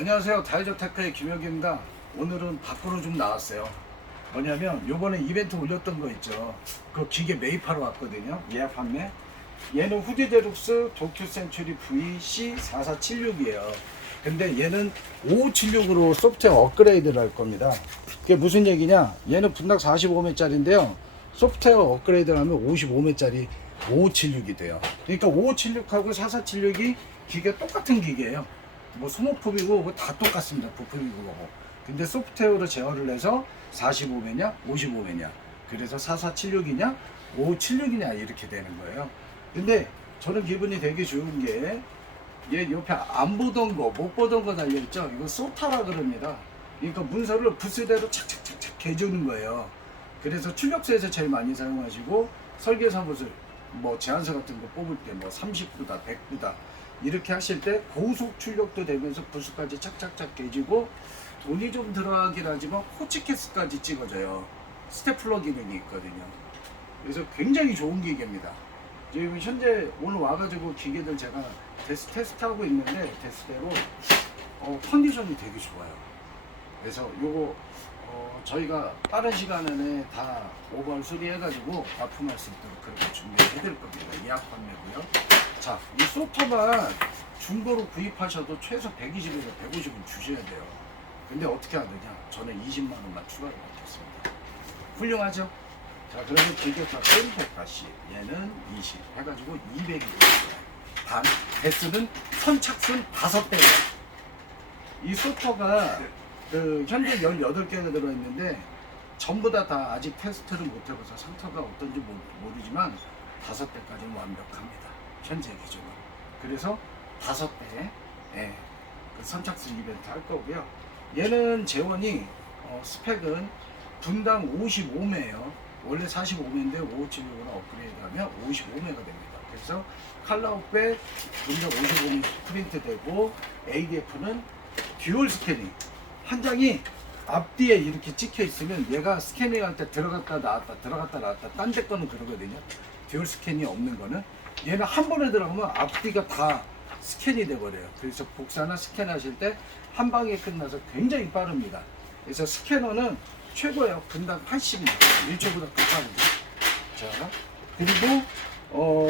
안녕하세요. 다이저 테크의 김혁입니다. 오늘은 밖으로 좀 나왔어요. 뭐냐면 요번에 이벤트 올렸던 거 있죠. 그 기계 매입하러 왔거든요. 예약 판매. 얘는 후디데룩스 도큐 센츄리 VC4476이에요. 근데 얘는 5576으로 소프트웨어 업그레이드를 할 겁니다. 그게 무슨 얘기냐? 얘는 분당 45매짜리인데요. 소프트웨어 업그레이드를 하면 55매짜리 5576이 돼요. 그러니까 5576하고 4476이 기계 똑같은 기계예요. 뭐 소모품이고 그거 다 똑같습니다. 부품이고 뭐고. 근데 소프트웨어로 제어를 해서 45매냐 55매냐 그래서 4476이냐 5576이냐 이렇게 되는 거예요. 근데 저는 기분이 되게 좋은 게 얘 옆에 안 보던 거, 못 보던 거 달려있죠? 이거 소타라 그럽니다. 그러니까 문서를 부스대로 착착착착 해주는 거예요. 그래서 출력소에서 제일 많이 사용하시고 설계사무실, 뭐 제안서 같은 거 뽑을 때 뭐 30부다, 100부다 이렇게 하실 때 고속 출력도 되면서 부스까지 착착착 깨지고 돈이 좀 들어가긴 하지만 호치케스까지 찍어져요. 스테플러 기능이 있거든요. 그래서 굉장히 좋은 기계입니다. 지금 현재 오늘 와가지고 기계들 제가 테스트, 테스트하고 있는데 테스트대로 어, 컨디션이 되게 좋아요. 그래서 요거 어, 저희가 빠른 시간 안에 다 오버할 수리해가지고 납품할 수 있도록 그렇게 준비해드릴 겁니다. 예약 판매고요. 자, 이 소프트만 중고로 구입하셔도 최소 120에서 150은 주셔야 돼요. 근데 어떻게 하느냐? 저는 20만 원만 추가로 받겠습니다. 훌륭하죠? 자, 기계가 뺀 다시 얘는 20 해가지고 200이 되고요. 단 대수는 선착순 5배예요. 이 소터가 그 현재 18개가 들어있는데 전부 다, 다 아직 테스트를 못 해봐서 상태가 어떤지 모- 모르지만 5대까지는 완벽합니다. 현재 기준으로. 그래서 5대 예, 그 선착순 이벤트 할 거고요. 얘는 재원이 어, 스펙은 분당 55매예요. 원래 45매인데 576으로 업그레이드하면 55매가 됩니다. 그래서 칼라웃백 분당 55매 프린트 되고 ADF는 듀얼 스캐닝 한 장이 앞뒤에 이렇게 찍혀 있으면 얘가 스캐닝할 때 들어갔다 나왔다 들어갔다 나왔다 딴 데 거는 그러거든요. 듀얼 스캔이 없는 거는. 얘는 한 번에 들어가면 앞뒤가 다 스캔이 돼 버려요. 그래서 복사나 스캔하실 때 한 방에 끝나서 굉장히 빠릅니다. 그래서 스캐너는 최고예요. 분당 80입니다. 1초보다 급합니다 자 그리고 어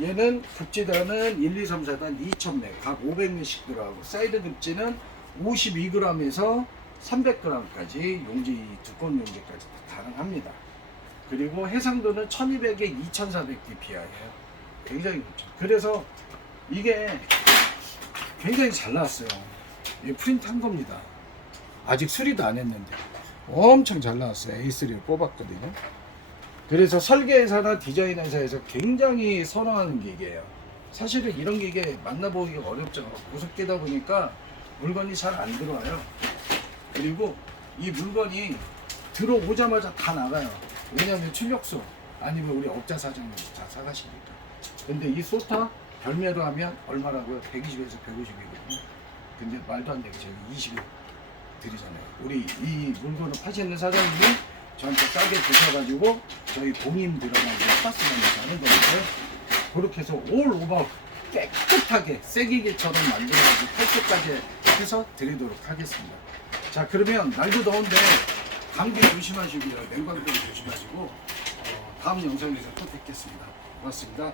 얘는 급지단은 1, 2, 3, 4단 2,000매 각 500매씩 들어가고 사이드 급지는 52g에서 300g까지 용지 두꺼운 용지까지 다 가능합니다. 그리고 해상도는 1200에 2400 dpi예요. 굉장히 좋죠. 그래서 이게 굉장히 잘 나왔어요. 이 프린트 한 겁니다. 아직 수리도 안 했는데 엄청 잘 나왔어요. A3를 뽑았거든요. 그래서 설계회사나 디자인 회사에서 굉장히 선호하는 기계예요. 사실은 이런 기계 만나보기가 어렵죠. 고속기다 보니까 물건이 잘 안 들어와요. 그리고 이 물건이 들어오자마자 다 나가요. 왜냐하면 출력소 아니면 우리 업자 사장님 다 사가시니까. 근데 이 소타 별매로 하면 얼마라고요? 120에서 150이거든요. 근데 말도 안 되게 제가 20을 드리잖아요. 우리 이 물건을 파시는 사장님이 저한테 싸게 주셔가지고 저희 공인 들어가는 파스만 하는 거니까요. 그렇게 해서 올 오버 깨끗하게 세기계처럼 만들어가지고 탈수까지 해서 드리도록 하겠습니다. 자 그러면 날도 더운데 감기 조심하시고요. 냉방병 조심하시고 어, 다음 영상에서 또 뵙겠습니다. 고맙습니다.